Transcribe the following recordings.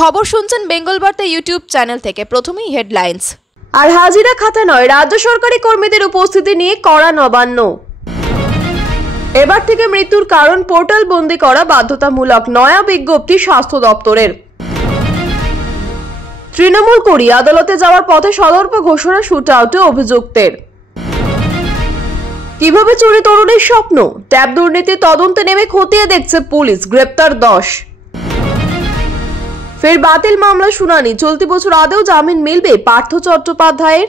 খবর শুনছেন বেঙ্গল বার্তা ইউটিউব চ্যানেল থেকে। প্রথমেই হেডলাইন্স। আর হাজিরা খাতা নয়, রাজ্য সরকারি কর্মীদের উপস্থিতি নিয়ে কড়া নবান্ন। এবার থেকে মৃত্যুর কারণ পোর্টাল বন্দী করা বাধ্যতামূলক, নয়া বিজ্ঞপ্তি স্বাস্থ্য দপ্তরের। তৃণমূল করি আদালতে যাওয়ার পথে সদর্প ঘোষণা শুট আউটে অভিযুক্তের। কিভাবে চুরি তরুণীর স্বপ্ন, ট্যাব দুর্নীতি তদন্তে নেমে খতিয়ে দেখছে পুলিশ, গ্রেপ্তার 10। ফের বাতিল মামলা শুনানি, চলতি বছর আদৌ জামিন মিলবে পার্থ চট্টোপাধ্যায়ের।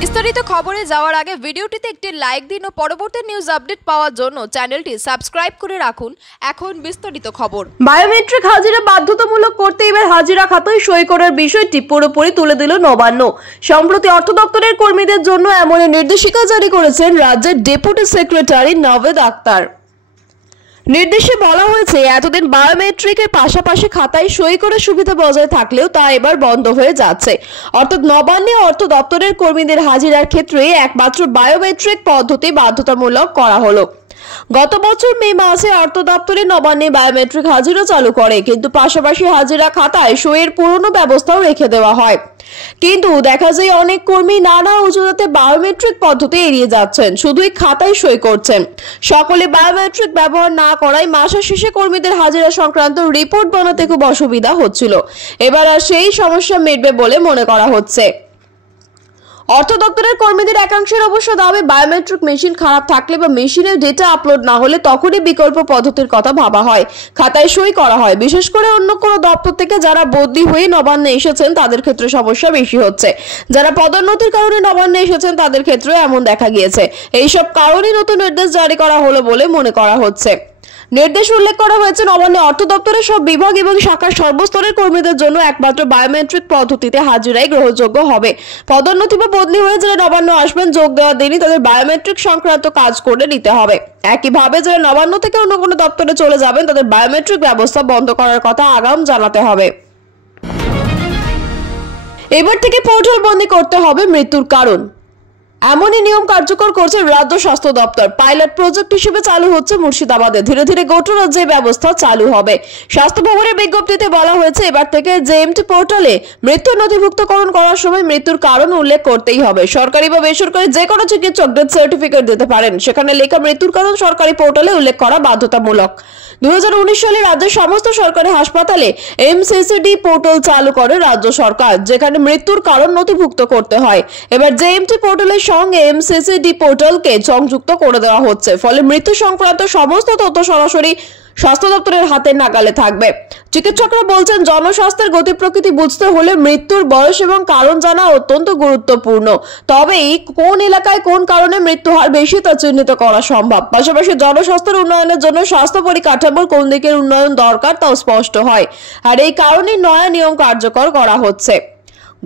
বিস্তারিত খবরে যাওয়ার আগে ভিডিওটিতে একটি লাইক দিন ও পরবর্তী নিউজ আপডেট পাওয়ার জন্য চ্যানেলটি সাবস্ক্রাইব করে রাখুন। এখন বিস্তারিত খবর। বায়োমেট্রিক হাজিরা বাধ্যতামূলক করতে এবার হাজিরা খাতায় সই করার বিষয়টি পুরোপুরি তুলে দিল নবান্ন। সম্প্রতি অর্থ দপ্তরের কর্মীদের জন্য এমন নির্দেশিকা জারি করেছেন রাজ্যের ডেপুটি সেক্রেটারি নভেদ আক্তার। নির্দেশে বলা হয়েছে, এতদিন বায়োমেট্রিকের পাশাপাশি খাতায় সই করে সুবিধা বজায় থাকলেও তা এবার বন্ধ হয়ে যাচ্ছে। অর্থাৎ নবান্নে অর্থ দপ্তরের কর্মীদের হাজিরার ক্ষেত্রে একমাত্র বায়োমেট্রিক পদ্ধতি বাধ্যতামূলক করা হলো। গত বছর মে মাসে অর্থ দপ্তরে নবান্নে বায়োমেট্রিক হাজিরা চালু করে, কিন্তু পাশাপাশি হাজিরা খাতায় সইয়ের পুরনো ব্যবস্থাও রেখে দেওয়া হয়। কিন্তু দেখা যায় অনেক কর্মী নানা অজুহাতে বায়োমেট্রিক পদ্ধতি এড়িয়ে যাচ্ছেন, শুধুই খাতায় সই করছেন। সকলে বায়োমেট্রিক ব্যবহার না করায় মাসের শেষে কর্মীদের হাজিরা সংক্রান্ত রিপোর্ট বানাতে খুব অসুবিধা হচ্ছিল। এবার আর সেই সমস্যা মিটবে বলে মনে করা হচ্ছে। অর্থ দপ্তরের কর্মীদের একাংশের অবশ্য দাবি, বায়োমেট্রিক মেশিন খারাপ থাকলে বা মেশিনে ডেটা আপলোড না হলে তখনই বিকল্প পদ্ধতির কথা ভাবা হয়, খাতায় সই করা হয়। বিশেষ করে অন্য কোনো দপ্তর থেকে যারা বদলি হয়ে নবান্নে এসেছেন তাদের ক্ষেত্রে সমস্যা বেশি হচ্ছে। যারা পদোন্নতির কারণে নবান্নে এসেছেন তাদের ক্ষেত্রে এমন দেখা গিয়েছে। এইসব কারণেই নতুন নির্দেশ জারি করা হলো বলে মনে করা হচ্ছে। নির্দেশ উল্লেখ করা হয়েছে, নবান্নে অর্থ দপ্তরের সব বিভাগ এবং শাখার সর্বস্তরের কর্মীদের জন্য একমাত্র বায়োমেট্রিক পদ্ধতিতে হাজিরাই গ্রহণযোগ্য হবে। পদোন্নতি বা বদলি হয়ে যারা নবান্ন আসবেন, যোগ দেওয়ার দিনই তাদের বায়োমেট্রিক সংক্রান্ত কাজ করে নিতে হবে। একইভাবে যারা নবান্ন থেকে অন্য কোনো দপ্তরে চলে যাবেন তাদের বায়োমেট্রিক ব্যবস্থা বন্ধ করার কথা আগাম জানাতে হবে। এবার থেকে পোর্টাল বন্দী করতে হবে মৃত্যুর কারণ, এমনই নিয়ম কার্যকর করছে রাজ্য স্বাস্থ্য দপ্তর। পাইলট প্রজেক্ট হিসেবে চালু হচ্ছে মুর্শিদাবাদে, ধীরে ধীরে গোটা রাজ্যে ব্যবস্থা চালু হবে। স্বাস্থ্য ভবনের বিজ্ঞপ্তিতে বলা হয়েছে, এবার থেকে জেএমটি পোর্টালে মৃত্যু নথিভুক্তকরণ করার সময় মৃত্যুর কারণ উল্লেখ করতেই হবে। সরকারি বা বেসরকারি যে কোনো চিকিৎসক ডেথ সার্টিফিকেট দিতে পারেন, সেখানে লেখা মৃত্যুর কারণ সরকারি পোর্টালে উল্লেখ করা বাধ্যতামূলক। 2019 সালে রাজ্যের সমস্ত সরকারি হাসপাতালে এমসিসিডি পোর্টাল চালু করে রাজ্য সরকার, যেখানে মৃত্যুর কারণ নথিভুক্ত করতে হয়। এবার জেএমটি পোর্টালের সঙ্গে এমসিসিডি পোর্টালকে সংযুক্ত করে দেওয়া হচ্ছে, ফলে মৃত্যু সংক্রান্ত সমস্ত তথ্য সরাসরি স্বাস্থ্য দপ্তরের হাতে নাগালে থাকবে। চিকিৎসকরা বলছেন, জনস্বাস্থ্যের গতি প্রকৃতি বুঝতে হলে মৃত্যুর বয়স এবং কারণ জানা অত্যন্ত গুরুত্বপূর্ণ। তবেই কোন এলাকায় কোন কারণে মৃত্যু হার বেশি তা চিহ্নিত করা সম্ভব। পাশাপাশি জনস্বাস্থ্যের উন্নয়নের জন্য স্বাস্থ্য পরিকাঠামোর কোন দিকের উন্নয়ন দরকার তাও স্পষ্ট হয়। আর এই কারণেই নয়া নিয়ম কার্যকর করা হচ্ছে।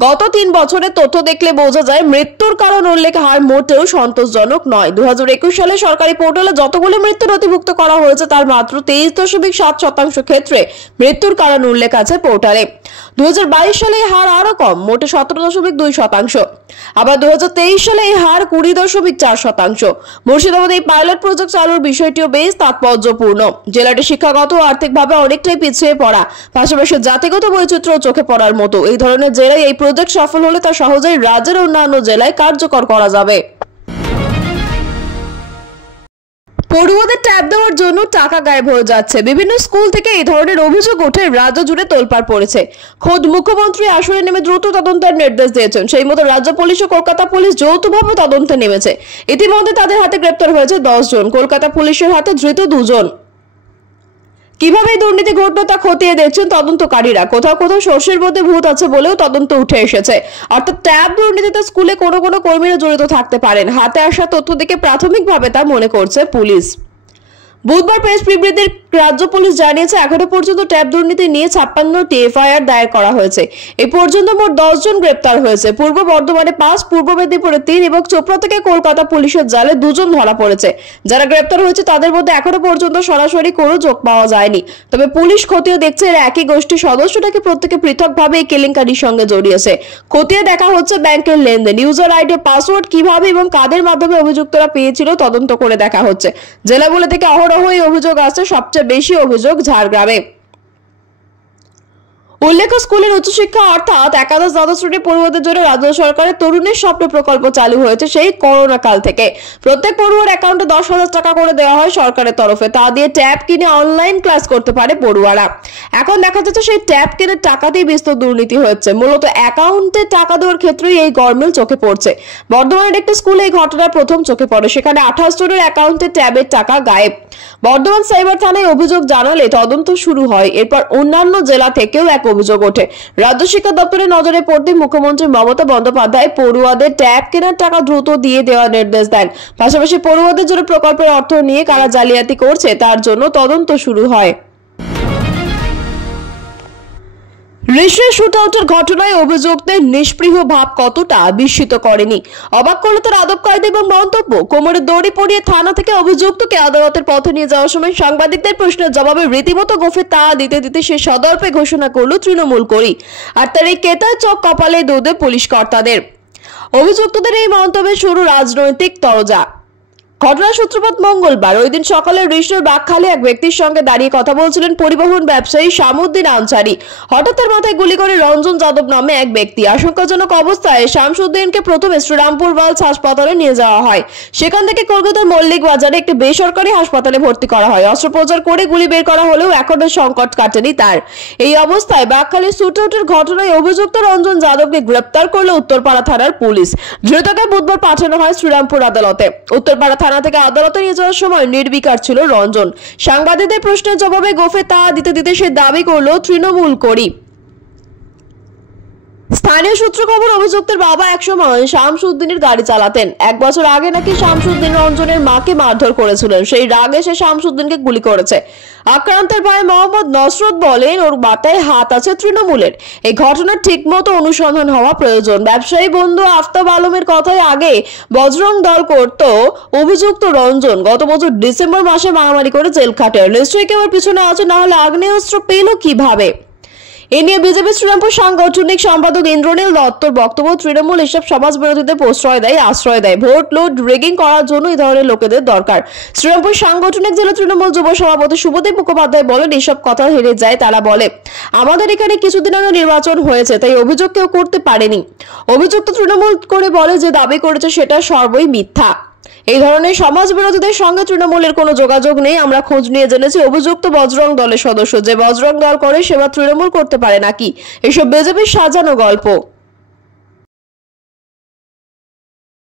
গত 3 বছরের তথ্য দেখলে বোঝা যায় মৃত্যুর কারণ উল্লেখ হার মোটেও সন্তোষজনক নয়। 2021 সালে সরকারি পোর্টালে যতগুলো মৃত্যু নথিভুক্ত করা হয়েছে তার মাত্র 23.7% ক্ষেত্রে মৃত্যুর কারণ উল্লেখ আছে পোর্টালে। 2022 সালে এই হার আরো কম, মোটে 17.2%। আবার 2023 সালে এই হার 20.4%। মুর্শিদাবাদে এই পাইলট প্রজেক্ট চালুর বিষয়টিও বেশ তাৎপর্যপূর্ণ। জেলাটি শিক্ষাগত ও আর্থিকভাবে অনেকটাই পিছিয়ে পড়া, পাশাপাশি জাতিগত বৈচিত্র্য চোখে পড়ার মতো। এই ধরনের জেলায় এই প্রজেক্ট সফল হলে তা সহজেই রাজ্যের অন্যান্য জেলায় কার্যকর করা যাবে। পড়ুয়াদের ট্যাব দেওয়ার জন্য টাকা গায়েব হয়ে যাচ্ছে, বিভিন্ন স্কুল থেকে এই ধরনের অভিযোগ উঠে রাজ্য জুড়ে তোলপাড় পড়েছে। খোদ মুখ্যমন্ত্রী আসরে নেমে দ্রুত তদন্তের নির্দেশ দিয়েছেন। সেই মতো রাজ্য পুলিশ ও কলকাতা পুলিশ যৌথভাবে তদন্তে নেমেছে। ইতিমধ্যে তাদের হাতে গ্রেপ্তার হয়েছে 10 জন, কলকাতা পুলিশের হাতে ধৃত 2 জন। কিভাবে দুর্নীতি ঘটলো তা খতিয়ে দেখছেন তদন্তকারীরা। কোথাও কোথাও সর্ষের মধ্যে ভূত আছে বলেও তদন্ত উঠে এসেছে। অর্থাৎ ট্যাব দুর্নীতিতে স্কুলে কোনো কর্মীরা জড়িত থাকতে পারেন। হাতে আসা তথ্য থেকে প্রাথমিকভাবে তা মনে করছে পুলিশ। বুধবার প্রেস বিবৃতির রাজ্য পুলিশ জানিয়েছে, এখনো পর্যন্ত ট্যাব দুর্নীতি নিয়ে 56টি এফআইআর দায়ের করা হয়েছে। এই পর্যন্ত মোট 10 জন গ্রেপ্তার হয়েছে। পূর্ব বর্ধমানে 5, পূর্ব মেদিনীপুরে 3 এবং চোপড়া থেকে কলকাতা পুলিশের জালে 2 জন ধরা পড়েছে। যারা গ্রেপ্তার হয়েছে তাদের মধ্যে এখনো পর্যন্ত সরাসরি কোনো যোগ পাওয়া যায়নি। তবে পুলিশ খতিয়ে দেখছে এর একই গোষ্ঠীর সদস্য নাকি প্রত্যেকে পৃথকভাবে এই কেলেঙ্কারির সঙ্গে জড়িয়েছে। খতিয়ে দেখা হচ্ছে ব্যাংকের লেনদেন, ইউজার আইডি, পাসওয়ার্ড কিভাবে এবং কাদের মাধ্যমে অভিযুক্তরা পেয়েছিল তদন্ত করে দেখা হচ্ছে। জেলাগুলো থেকে অহরহ এই অভিযোগ আসছে, সবচেয়ে বেশি অভিযোগ ঝাড়গ্রামে। উল্লেখ্য, স্কুলের উচ্চশিক্ষা অর্থাৎ একাদশ দ্বাদশ শ্রেণীর পড়ুয়াদের জন্য রাজ্য সরকারের তরুণের স্বপ্ন প্রকল্প চালু হয়েছে সেই করোনা কাল থেকে। প্রত্যেক পড়ুয়ার অ্যাকাউন্টে 10,000 টাকা করে দেওয়া হয় সরকারের তরফে। তা দিয়ে ট্যাব কিনে অনলাইন ক্লাস করতে পারে পড়ুয়ারা। এখন দেখা যাচ্ছে সেই ট্যাব কিনে টাকাতেই বিস্তর দুর্নীতি হচ্ছে। মূলত অ্যাকাউন্টে টাকা দেওয়ার ক্ষেত্রেই এই গরমিল চোখে পড়ছে। বর্ধমানের একটি স্কুলে এই ঘটনা প্রথম চোখে পড়ে। সেখানে 28 জনের অ্যাকাউন্টে ট্যাবের টাকা গায়েব। বর্ধমান সাইবার থানায় অভিযোগ জানালে তদন্ত শুরু হয়। এরপর অন্যান্য জেলা থেকেও এক অভিযোগ ওঠে। রাজ্য শিক্ষা দপ্তরের নজরে পড়তে মুখ্যমন্ত্রী মমতা বন্দ্যোপাধ্যায় পড়ুয়াদের ট্যাব কেনার টাকা দ্রুত দিয়ে দেওয়ার নির্দেশ দেন। পাশাপাশি পড়ুয়াদের জন্য প্রকল্পের অর্থ নিয়ে কারা জালিয়াতি করছে তার জন্য তদন্ত শুরু হয়। ঋষির শুটআউটের ঘটনায় অভিযুক্তের নিষ্পৃহ ভাব কতটা বিস্মিত করেনি। অবাক করলো তার আদব কায়দা এবং মন্তব্য। কোমরে দড়ি পরিয়ে থানা থেকে অভিযুক্তকে আদালতের পথে নিয়ে যাওয়ার সময় সাংবাদিকদের প্রশ্নের জবাবে রীতিমতো গোফে তা দিতে দিতে সে সদর্পে ঘোষণা করলো তৃণমূল করি। আর তার এই কেতার চোখ কপালে দৌড়ে পুলিশ কর্তাদের। অভিযুক্তদের এই মন্তব্যে শুরু রাজনৈতিক তরজা। ঘটনার সূত্রপাত মঙ্গলবার। ওই দিন সকালে ঋষির বাকখালী এক ব্যক্তির সঙ্গে দাঁড়িয়ে কথা বলছিলেন পরিবহন ব্যবসায়ী শামসুদ্দিন আনসারী। হঠাৎ তার মাথায় গুলি করে রঞ্জন যাদব নামে এক ব্যক্তি। আশঙ্কাজনক অবস্থায় শামসুদ্দিনকে প্রথমে শ্রীরামপুর গার্লস হাসপাতালে নিয়ে যাওয়া হয়। সেখান থেকে কলকাতার মল্লিক বাজারে একটি বেসরকারি হাসপাতালে ভর্তি করা হয়। অস্ত্রোপচার করে গুলি বের করা হলেও এখনো সংকট কাটেনি তার। এই অবস্থায় বাকখালী শুটআউটের ঘটনায় অভিযুক্ত রঞ্জন যাদবকে গ্রেপ্তার করলো উত্তরপাড়া থানার পুলিশ। ধৃতকে বুধবার পাঠানো হয় শ্রীরামপুর আদালতে। উত্তরপাড়া থানা থেকে আদালতে নিয়ে যাওয়ার সময় নির্বিকার ছিল রঞ্জন। সাংবাদিকদের প্রশ্নের জবাবে গোফে তা দিতে দিতে সে দাবি করলো তৃণমূল করি। স্থানীয় সূত্র খবর, অভিযুক্তের বাবা একসময় শামসুদ্দিনের গাড়ি চালাতেন। 1 বছর আগে নাকি শামসুদ্দিন রঞ্জনের মাকে মারধর করেছিলেন। সেই রাগে সে শামসুদ্দিনকে গুলি করেছে। আক্রান্তের ভাই মোহাম্মদ নসরত বলেন ওর মাথায় হাত আছে তৃণমূলের। এই ঘটনার ঠিকমতো অনুসন্ধান হওয়া প্রয়োজন। ব্যবসায়ী বন্ধু আফতাব আলমের কথায় আগে বজরং দল করত অভিযুক্ত রঞ্জন গত বছর ডিসেম্বর মাসে মারামারি করে জেল খাটে। নিশ্চয়ই কেউ পিছনে আছে, না হলে আগ্নেয়াস্ত্র পেল কিভাবে? এ নিয়ে বিজেপি শ্রীরামপুর সাংগঠনিক সম্পাদক ইন্দ্রনীল দত্তর বক্তব্য, তৃণমূল এসব সমাজ বিরোধীদের আশ্রয় দেয়। ভোট লুট রিগিং করার জন্য এই ধরনের লোকেদের দরকার। শ্রীরামপুর সাংগঠনিক জেলা তৃণমূল যুব সভাপতি শুভদীপ মুখোপাধ্যায় বলেন, এসব কথা হেরে যায়। তারা বলে আমাদের এখানে কিছুদিন আগে নির্বাচন হয়েছে, তাই অভিযোগ কেউ করতে পারেনি। অভিযুক্ত তৃণমূল করে বলে যে দাবি করেছে সেটা সর্বই মিথ্যা। এই ধরনের সমাজ বিরোধীদের সঙ্গে তৃণমূলের কোনো যোগাযোগ নেই। আমরা খোঁজ নিয়ে জেনেছি অভিযুক্ত বজরং দলের সদস্য। যে বজরং দল করে সেবা তৃণমূল করতে পারে নাকি? এসব বিজেপির সাজানো গল্প।